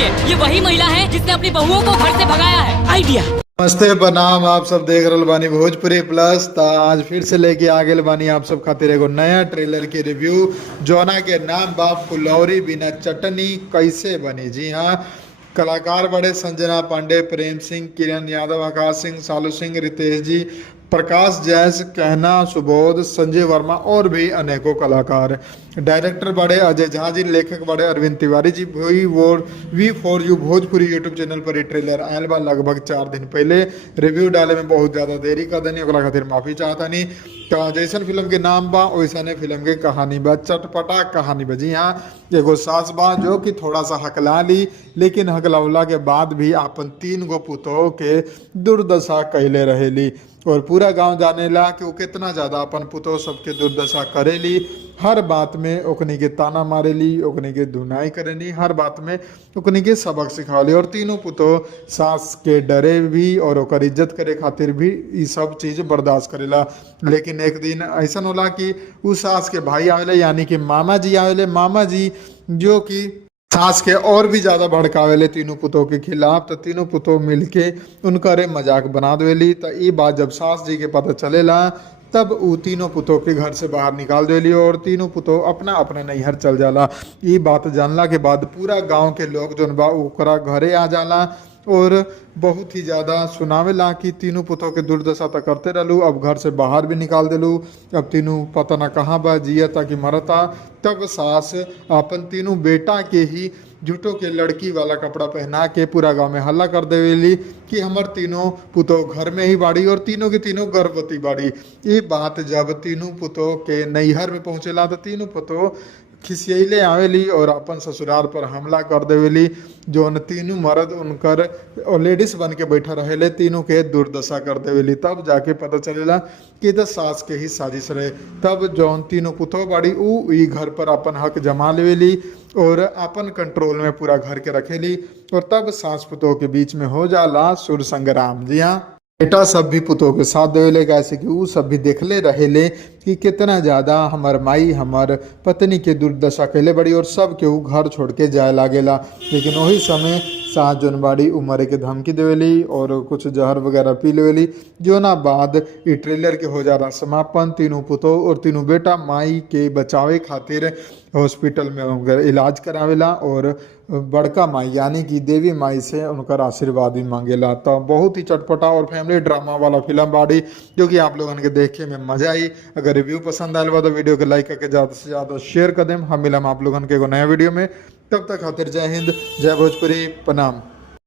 देखिए, ये वही महिला है जिसने अपनी बहुओं को घर से भगाया है। आइडिया। नमस्ते प्रणाम, आप सब देख रहल बानी भोजपुरी प्लस। त आज फिर से लेके आ गेल बानी आप सब खातिर एगो नया ट्रेलर के रिव्यू, जोना के नाम बा फुलौरी बिना चटनी कैसे बनी। जी हाँ, कलाकार बड़े संजना पांडे, प्रेम सिंह, किरण यादव, आकाश सिंह, सालू सिंह, रितेश जी, प्रकाश जैस, कहना सुबोध, संजय वर्मा और भी अनेकों कलाकार। डायरेक्टर बड़े अजय झा जी, लेखक बड़े Arvind Tiwari ji. V4U Bhojpuri YouTube channel पर ये ट्रेलर आयल बा लगभग 4 दिन पहले। रिव्यू डाले में बहुत ज़्यादा देरी कर देनी, ओकरा खातिर माफ़ी चाहता नहीं। तो जैसन फिल्म के नाम बा वैसने फिल्म के कहानी बा, चटपटा कहानी बा। जी हाँ, एगो सास बा जो कि थोड़ा सा हकला ली, लेकिन हकलौला के बाद भी अपन 3 गो पुतोह के दुर्दशा कैले रहेली और पूरा गांव जानेला कि वो कितना ज़्यादा अपन पुतोह सबके दुर्दशा करेली। हर बात में ओकनी के ताना मारेली, ओकनी के धुनाई करेली, हर बात में ओकनी के सबक सिखावली। और तीनों पुतोह सास के डरे भी और ओकर इज्जत करे खातिर भी ये सब चीज़ बर्दाश्त करेला। लेकिन एक दिन ऐसा होला कि उस सास के भाई आवेले, यानी कि मामा जी आवेले। मामा जी जो कि सास के और भी ज़्यादा भड़कावेले तीनों पुतों के खिलाफ। तो तीनों पुतों मिलके उनका मजाक बना देवेली। तो ये बात जब सास जी के पता चलेला तब वो तीनों पुतों के घर से बाहर निकाल देली और तीनों पुतों अपना अपने नैहर चल जाला। ये बात जानला के बाद पूरा गांव के लोग जो बा ओकरा घरे आ जाला और बहुत ही ज़्यादा सुनावेला कि तीनों पुतों के दुर्दशा तक करते रहलू, अब घर से बाहर भी निकाल दिलू, अब तीनों पता ना कहाँ बा, जियता कि मरता। तब सास अपन तीनों बेटा के ही झूठों के लड़की वाला कपड़ा पहना के पूरा गांव में हल्ला कर देवेली कि हमार तीनों पुतोह घर में ही बाड़ी और तीनों की तीनों गर्भवती बाड़ी। ये बात जब तीनों पुतोह के नैहर में पहुँचेला तो तीनों पुतोह खिसियले आवेली और अपन ससुराल पर हमला कर देवेली। जो तीनों मर्द उनकर लेडीज बन के बैठा रहेले, तीनों के दुर्दशा कर देवेली। तब जाके पता चलेला कि तो सास के ही साजिश रहे। तब जौन तीनों पुतोह बाड़ी उ ई घर पर अपन हक जमा लेवेली और अपन कंट्रोल में पूरा घर के रखेली और तब सास पुतोह के बीच में हो जाला सुर संग्राम। जी हाँ, बेटा सब भी पुतोह के साथ देवेले, कैसे कि वो सब भी देखले रहेले कि कितना ज़्यादा हमार माई हमार पत्नी के दुर्दशा कैले बड़ी और सब के वो घर छोड़ के जाए लागेला। लेकिन वही समय सास जोन बाड़ी उमरे के धमकी देवेली और कुछ जहर वगैरह पी लेवेली। जो ना बाद ये ट्रेलर के हो जा रहा समापन। तीनों पुतोह और तीनों बेटा माई के बचावे खातिर हॉस्पिटल में उनका इलाज करावेला और बड़का माई यानी कि देवी माई से उनका आशीर्वाद भी मांगेला। तो बहुत ही चटपटा और फैमिली ड्रामा वाला फिल्म बाड़ी जो कि आप लोगों के देखे में मजा आई। अगर रिव्यू पसंद आयल बा तो वीडियो के लाइक करके ज़्यादा से ज़्यादा शेयर कर दें। हम मिलम आप लोगों के एगो नया वीडियो में, तब तक खातिर जय हिंद, जय भोजपुरी, प्रणाम।